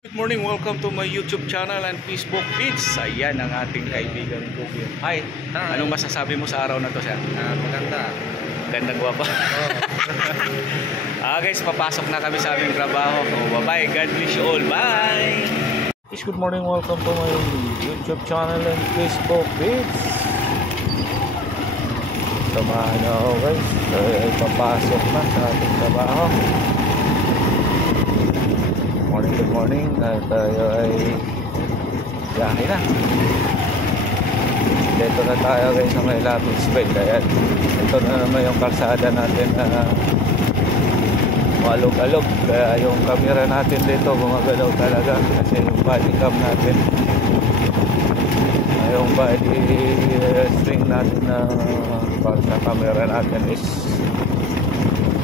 Good morning, welcome to my YouTube channel and Facebook page. Ayan ang ating kaibigan ko. Hi, anong masasabi mo sa araw na to, sir? Maganda. Gandang guwapa. Guys, papasok na kami sa aming trabaho. Bye-bye, God bless you all. Bye! Good morning, welcome to my YouTube channel and Facebook page. Samahan na ako, guys. Ay papasok na sa ating trabaho. Good morning, at tayo ay biyahe na. Dito na tayo guys sa may Lapid. Ayan, ito na naman yung kalsada natin na malog-alog. Kaya yung camera natin dito gumagalaw talaga kasi yung body cam natin, yung body string natin na sa camera natin is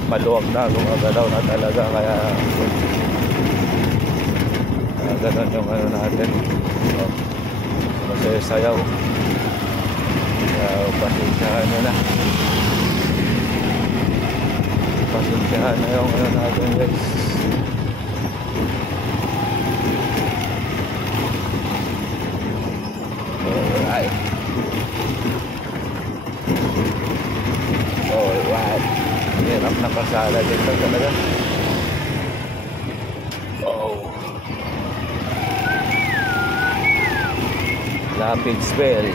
maluwag na, gumagalaw na talaga. Kaya ganon yung ano natin, kasi sayaw. Pasensyahan nyo na, pasensyahan na yung ano natin guys. Alright, alright, hirap na kasala dito talaga. Lapidsville.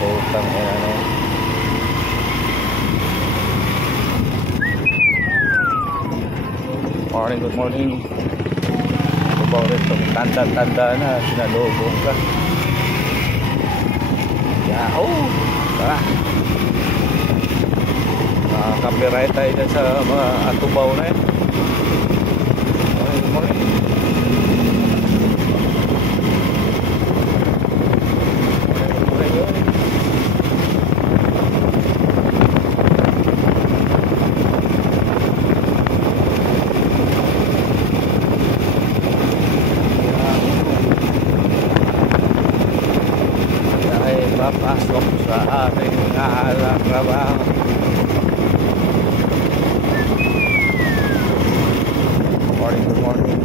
Putang ina na. Morning, good morning. About ito, tanda-tanda na, sinalubong ka. Yahoo! Tara, copyright tayo dyan sa mga atubaw na yun. Morning, morning. Papasok sa ating trabaho. Morning, good morning.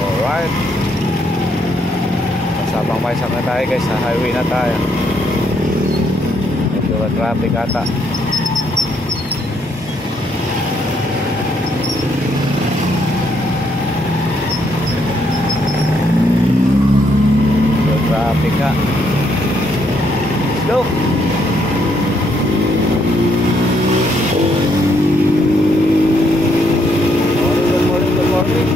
Alright, sabang may na tayo guys, sa highway na tayo. Medyo traffic ata. Medyo traffic ka. Let's go. Good morning, good morning.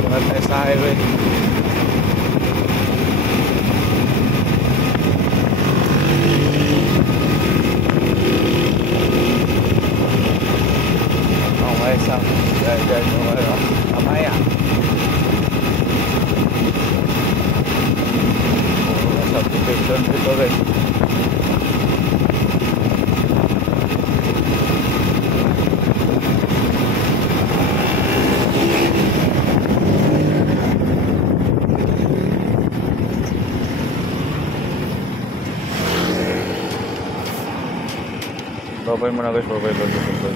Tunad tayo sa highway. Okay, sa dyan yung Amaya. Subdivision dito guys. Babay muna guys, babay.